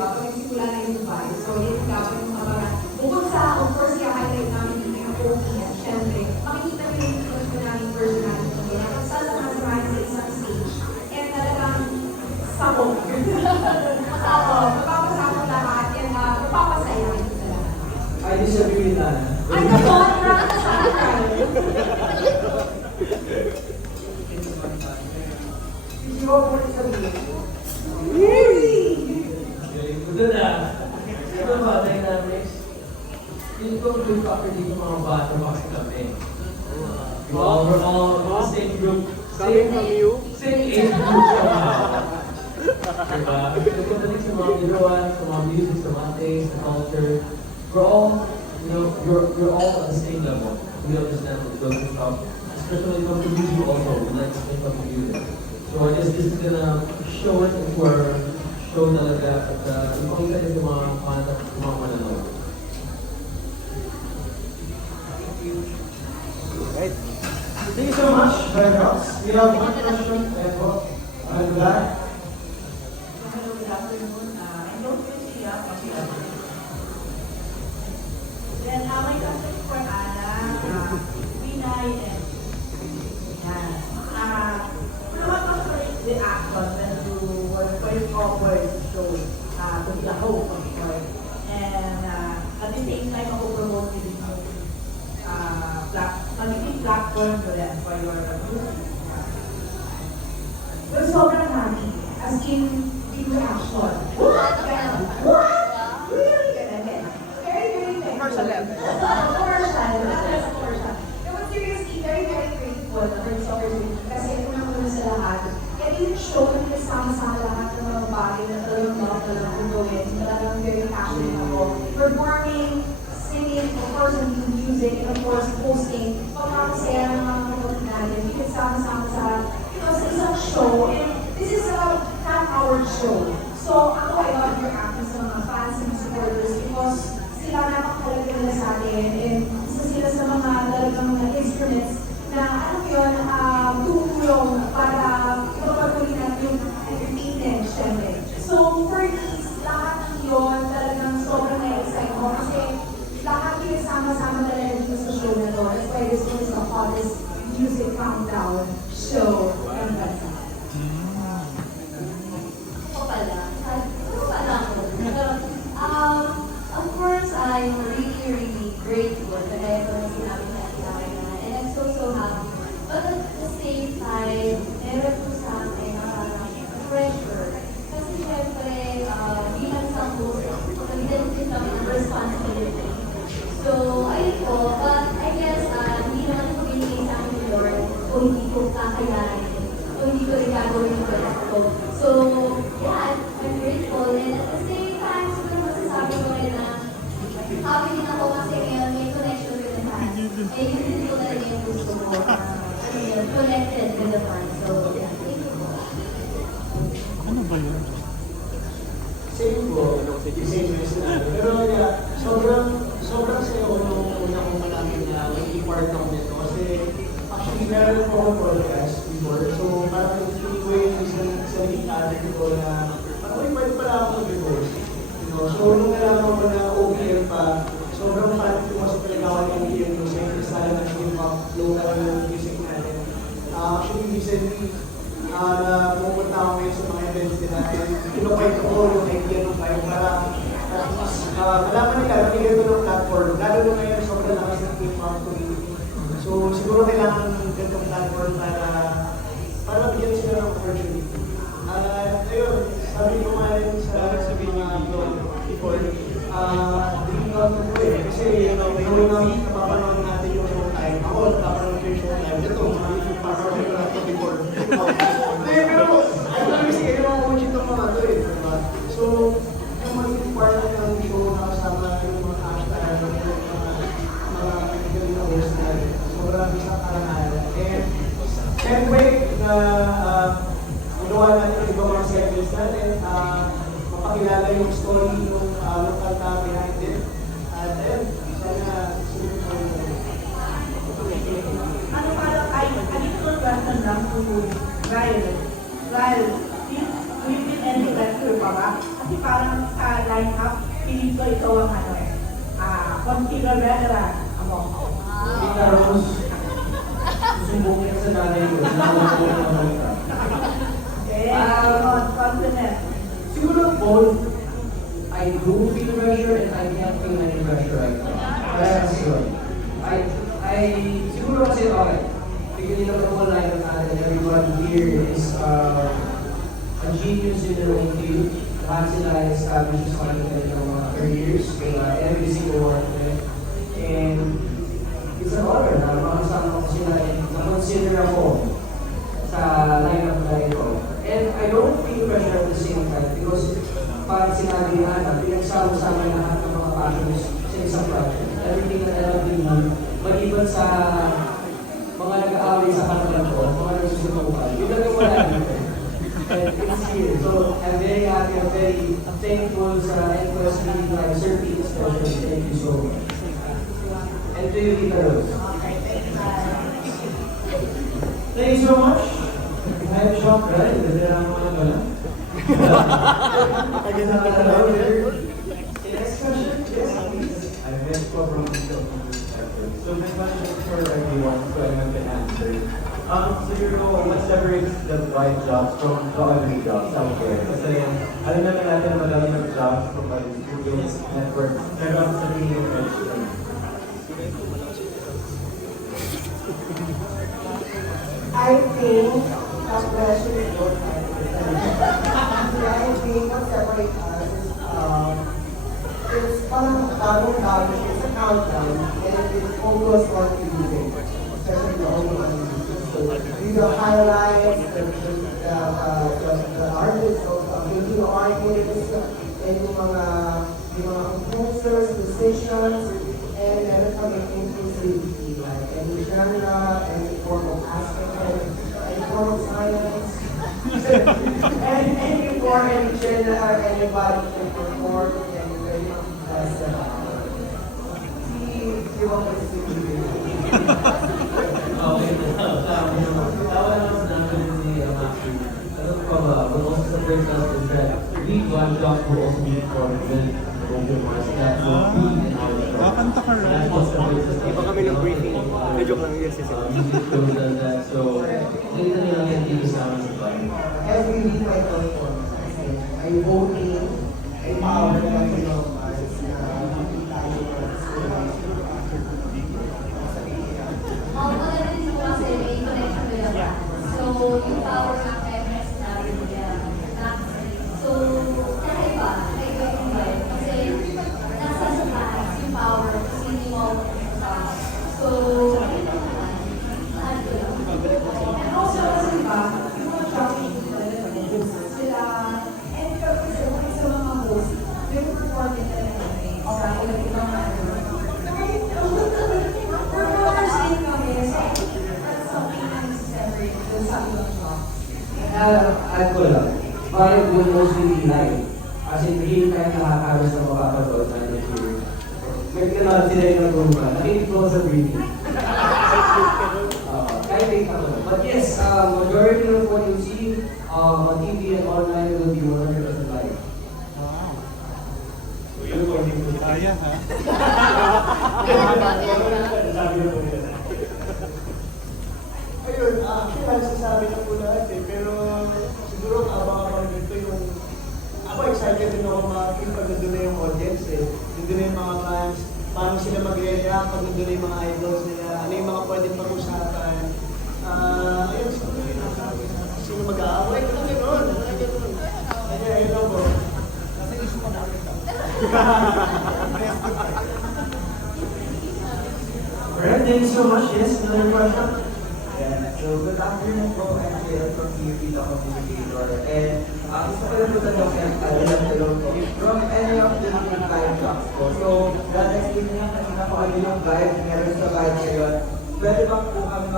ba? Pag nagsimula na yung Dubai. So, yun dapat yung abangan. Bukod sa, of course, i-highlight namin yung pinaka-OPS, syempre, makikita nyo yung pinaka namin personality nila. Kung saan sa masamahan sa isang stage. And talagang sabog. Mapapasabog lahat. And mapapasaya ito sa lahat. I disagree with that. Ay, naman! Nakakasakit tayo. Hindi mo po sabihin. Ito na. Ito ba, dynamics? Yung yung factor dito mga bata kasi kami. We're all the same group. Same age group somehow. Diba? Pagkabalik sa mga ginawan, sa mga music, sa mga taste, sa culture, we're all, you're all at the same level. We understand what goes and stuff. Especially when it comes to music also, we like to think about music. So I guess this is gonna show it for show talaga at ipakita rin sa mga mga mananood. Right. Thank you so much, Brian Ross. We have one question and what? Hello, good afternoon. I don't really see Then, my question is for Ana, Vinay, and Yan. What was the action when you were first offered to show to be the host, of course, and at the same time, ako promote this magiging platform for them for your music? Well, sobrang happy. As in, big reaction. What? Really? Ganun. Very, very thankful. Commercial level. Commercial. That's commercial. No, but seriously, very, very grateful for this opportunity. Kasi unang-una sa lahat, and yung show na pinasama-sama lahat ng mga bagay na talagang love talagang kung gawin. Talagang very passionate ako. Performing, singing, of course, and music, and of course, posting. Pagkakasaya ng mga kapatid natin. Pinasama-sama sa sa isang show, and this is a half-hour show. So, ako, I love your acting sa mga fans and supporters because sila napakahalaga nila sa atin, and isa sila sa mga talagang mga instruments na, ano yun, tumulong para ipapatuloy natin yung entertainment, syempre. So, for me, lahat ng yun, talagang sobrang na-excite ko kasi lahat yung sama-sama talaga dito sa show na to. That's why this one is the hottest music countdown show ng bansa. Of course, I'm really grateful that I have sinabi sa akin and I'm so happy. But at the same time, meron po sa akin pressure. Kasi syempre, bilang isang host, nagdala din kami ng responsibility. So, ayun po, but I guess, hindi naman ko binigay sa akin ni Lord kung hindi ko kakayanin, kung hindi ko rin gagawin yung best ko. So, yeah, I'm grateful. And at the same time, siguro masasabi ko rin na happy din ako kasi ngayon may connection with the fans. Eh, yun din ko talaga yung gusto ko. Connected with the fans. So, yeah, thank you po. Ano ba yun? Same po, same reason. Pero sobrang saya ko nung una kong malamin na may part ako nito. Kasi actually meron po akong podcast before. So parang hindi ko yung sa naging ko na parang may pala ako mag-host. So nung nalaman ko na OPM pa, sobrang fan ko mas talaga ako ng OPM ko. Siyempre sana na yung local music natin. Actually recently, na pumunta ako ngayon sa mga events nila. Pinupay ko yung idea ng tayo para malaman nila na may ganito ng platform. Lalo na ngayon, sobrang lakas ng K-pop community. So siguro kailangan ng ganitong platform para bigyan sila ng opportunity. Ayun, sabi ko nga rin sa before, dream come true eh. Kasi gawin namin napapanood natin yung showtime. Ako, napapanood ko yung showtime. Ito, papanood ko natin before. Pero, kasi kayo mga coach itong mga ito eh. So, yung magiging part ng show na kasama yung mga hashtag, mga pinagaling na host natin. Sobrang isang karangalan. And, can't wait na ginawa natin yung ibang mga segments natin. Mapakilala yung story ng local na behind it. At ayun, sana sulit mo yun. Ano parang additional question lang to Ryle. Ryle, will you be any lecture pa ba? Kasi parang sa line-up, piling ko ikaw ang ano, configure veteran among all. Tita Rose, susumbong yan sa nanay ko. Susumbong yan naman ka. Okay, confident. Siguro both, I do feel pressure and I can't feel any pressure right now. That's good. Siguro kasi, okay, because the whole line of natin, everybody here is a genius in their own field. Lahat sila established sa kanilang mga careers, every single one of them. And it's an honor na makasama ko sila and na-consider ako sa lineup na ito. And I don't feel pressure at the same time because parang sinabi ni Ana, pinagsama-sama lahat ng mga passions sa isang project. Everything na alam din mo, maliban sa mga nag-aaway sa kanalan ko, mga nagsusubukan. Yun lang yung wala dito. And it's here. So I'm very happy, I'm very thankful sa NQS Meeting Live, Sir Pete especially. Thank you so much. And to you, Tita Rose. Okay, thank you. Thank you so much. I'm shocked, right? Kasi ang mga pala. Next question, yes, please. I'm Vesco from Dito. So my question is for everyone, so everyone can answer. Siguro, what separates the right jobs from the other jobs out there? Kasi alam naman natin madami ng jobs from other studios, networks, pero ang sabihin yung edge lang. I think that question is both sides. I think what separates us is parang bagong-bago siya sa countdown and it is focused on music, especially the online music. So the highlights, the artists, the artists, and yung mga composers, musicians, and meron kami inclusivity, like any genre, any form of aspect, any form of science, and any form, any genre, anybody can perform, and very much bless them. Si Wong is Okay, tawa naman namin ni Maki. Ano pa ba? But also the first us is that we one job will also be for the open mass that will be in our show. Kakanta ka rin. That's what separates us. Iba kami ng briefing. Medyo lang yun si Sir. Music show does that. So, nakita nyo lang yan dito sa amin sa bahay. every week I perform. I voting, I power the Latino arts na tayo Maganda din po kasi may connection with the brand. So, yung power ng reference namin so, kakaiba yung vibe. Kasi, nasa sa taas yung power, kasi hindi mo so, ayun na naman. Saan ko lang. And also, kasi ba, yung mga shopping sila, and kasi sa mga host, may perform din talaga sa iba't ibang performers din kami, so that's something na separate dun sa ibang shop. Add ko lang, parang will mostly be live. As in, real time nakakaros na mapapanood natin here. May kanal sila yung nag-rumba. Nakinig ko sa briefing. Kahit take ako. But yes, majority of what you see on TV and online will be 100% live. Kaya ha? Ayun, actually, nagsasabi na po lahat eh. Pero siguro kaabang-abang dito yung... Ako excited din ako makakita pag nandun na yung audience eh. Nandun na yung mga fans, paano sila mag-react pag nandun na yung mga idols nila, ano yung mga pwedeng pag-usapan. Ayun, siguro yun. Sino mag-aaway? Ano gano'n? Ano gano'n? Ayun lang po. Kasi gusto ko na kita. Alright, thank you so much. Yes, another question? Yeah. So good afternoon po, I'm Jill from TV The Communicator. And gusto ko lang po tanong from any of the live jobs po. So, dahil explain niya kanina po ano yung vibe, meron sa vibe ngayon. Pwede ba po kami